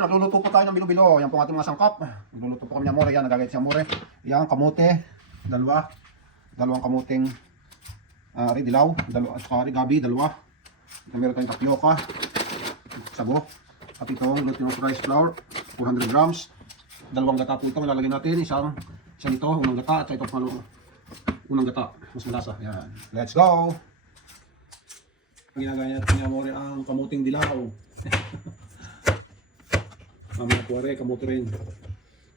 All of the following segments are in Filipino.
Nagluluto po tayo ng bilo-bilo. Yan po ang ating mga sangkap. Nagluluto po kami ng amore. Yan, nagagayat si amore. Yan, kamote. Dalawang kamuting dilaw. At saka gabi, dalawa. Meron tayong tapioca. Sago. At itong glutinous rice flour. 400 grams. Dalawang gata po ito. Malalagay natin. Isang ito. Unang gata. At ito unang gata. Mas malasa. Yan. Let's go! Ang ginagayat ni amore ang kamuting dilaw. Mamaya po rin, kamote rin.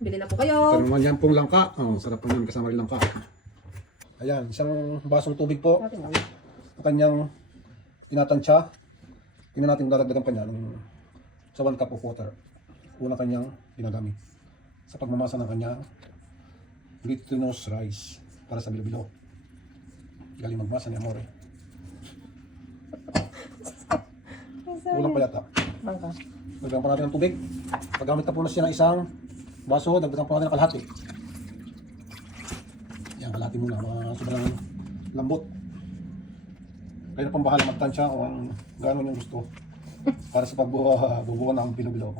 Bili na po kayo. Pero naman yan pong langka. Oh, sarap po yan, kasama rin langka. Ayan, isang basong tubig po. Ang kanyang tinatansya. Tingnan natin dadagdagan pa niya sa 1 cup of water. Una kanyang ginagamit sa pagmamasa ng kanyang glutinous rice para sa bilo-bilo. Galing magmasa ni amore. Kulang pa yata. Bangka. Dagdagan pa natin ng tubig. Paggamit na po na siya ng isang baso, dagdagan po natin ng kalahati. Yan, kalahati muna. Mga sobrang lambot. Kayo na pang bahala magtansya kung gano'n yung gusto para sa pagbubuo ng bilo-bilo.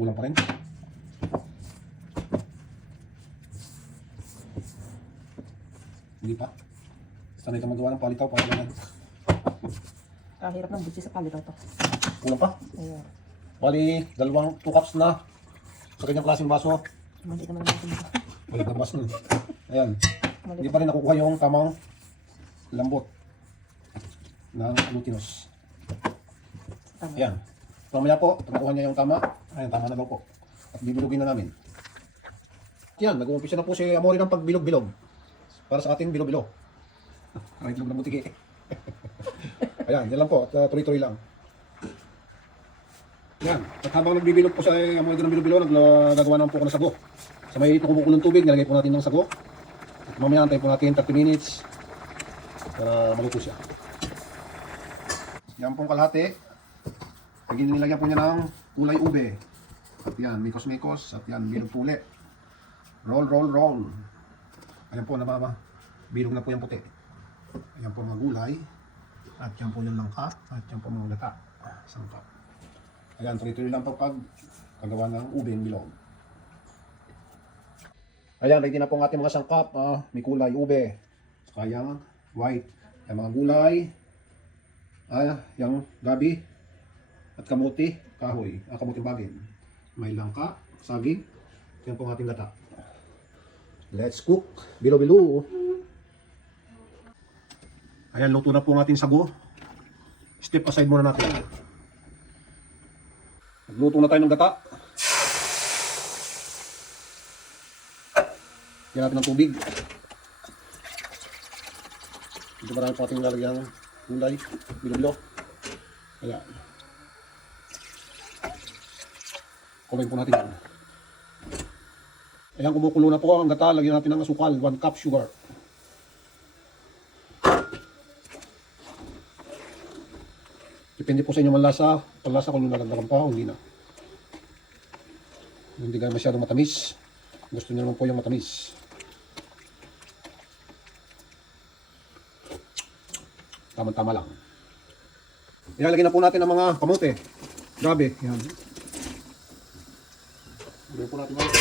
Kulang pa rin. Hindi pa. Sanay ka magawa ng palitaw para ganyan. Kahirap ng butsi sa palitaw to. Kulang pa. Ayan. Bali, 2 cups na sa kanyang klaseng baso. Mali naman natin ito. Balik na baso nun. Ayan. Hindi pa rin nakukuha yung tamang lambot ng glutinous. Tama. Ayan. Mamaya po, nakuha niya yung tama. Ayan, tama na daw po. At bibilugin na namin. Yan, nag-uumpisa na po si amore ng pagbilog-bilog. Para sa ating bilo-bilo. Ay, itlog ng butiki. Ayan, yan lang po. At tuloy-tuloy lang. Yan. At habang nagbibilog po sa amore ng bilo-bilo, naggagawa naman po ako ng sago. Sa may kumukulong tubig, nilagay po natin ng sago. At mamaya antayin po natin 30 minutes para maluto siya. Yan pong kalahati. Nilagyan po niya ng kulay ube. At yan, mikos-mikos. At yan, bilog puli. Roll, roll, roll. Ayan po, bilog na po yung puti. Ayan po mga gulay. At yan po yung langka. At yan po mga gata. Sangkap. Ayan, tuloy-tuloy lang po kagawa ng ubeng bilog. Ayan, ready na po ang ating mga sangkap. May kulay ube. Saka yung white. Yung mga gulay. Yung gabi. At kamuti, kahoy. Kamuti bagin. May langka, saging. Yan po ang ating gata. Let's cook. Bilo-bilo. Ayan, luto na po ang ating sago. Step aside muna natin. Nagluto na tayo ng gata. Yan natin ng tubig. Dito marami po ating lalagyan ng gulay. Bilo-bilo. Ayan. Kumain po natin yan. Ayan, kumukulo na po ang gata. Lagyan natin ng asukal. 1 cup sugar. Depende po sa inyo manlasa. Panlasa kung nalagdagan pa o hindi na. Hindi ka masyadong matamis. Gusto niyo naman po yung matamis. Tama-tama lang. Ilalagay na po natin ang mga kamote. Gabi. Yan. Ilagay po natin mga.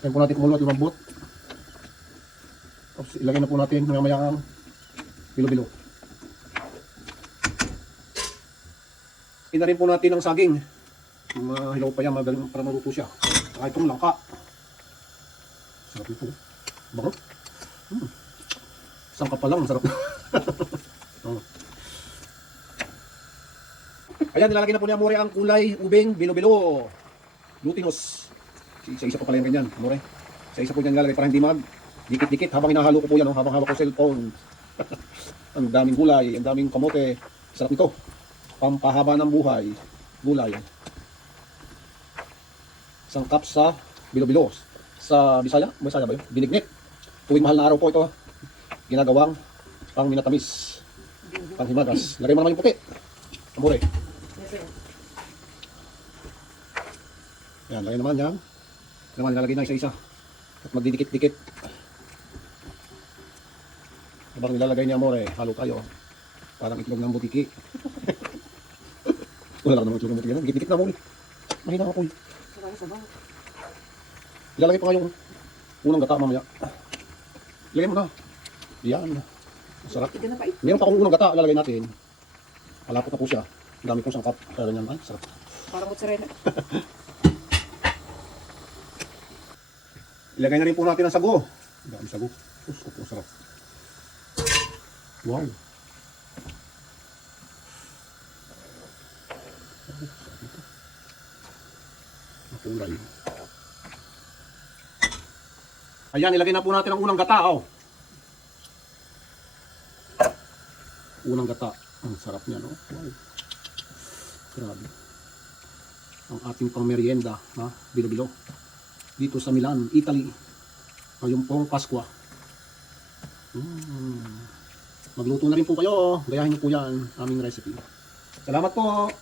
Ilagay po natin kumulo at lumambot. Tapos ilagay na po natin mamaya ang bilo-bilo. Inarin po natin ang saging. Mahilaw pa yan, magaling para maluto siya. Saka itong langka. Sarap ito. Bako. Sangka pa lang, sarap. Oh. Ayan, nilalagay na po niya amore ang kulay ubeng bilo-bilo. Glutinous. Isa-isa pa pala yung ganyan, amore. Isa-isa po niya nilalagay para hindi dikit-dikit. Habang hinahalo ko po yan, habang hawak ko cellphone. Ang daming gulay, ang daming kamote. Sarap ito. Pampahaba ng buhay. Gulay. Sangkap sa bilo-bilo. Sa Bisaya ba yun? Binignit. Tuwing mahal na araw po ito. Ginagawang pang minatamis. Pang himagas. Lagay mo naman yung puti. Amore. Yan, lagay naman yan. Naman nilalagay na isa-isa. At magdidikit-dikit. Habang nilalagay niya amore, halo tayo. Parang itlog ng butiki. Wala ka naman itsura mo ito. Dikit-dikit na mo ulit. Mahina ang apoy. Marami sabaw. Ilalagay pa kayong unang gata mamaya. Ilagay mo na. Yan. Masarap. Tignan na pa eh. Meron pa akong unang gata. Ilalagay natin. Malapot na po siya. Ang dami kong sangkap. Kaya ganyan. Ay, sarap. Parang mozzarella. Ilagay na rin po natin ang sago. Ang dami sago. Gusto po, sarap. Wow. Kulay. Ayan, ilagay na po natin ang unang gata. Oh. Unang gata. Ang sarap niya, no? Wow. Grabe. Ang ating pang merienda, ha? Bilo-bilo. Dito sa Milan, Italy. Ngayon pong Paskwa. Magluto na rin po kayo. Gayahin niyo po yan, aming recipe. Salamat po.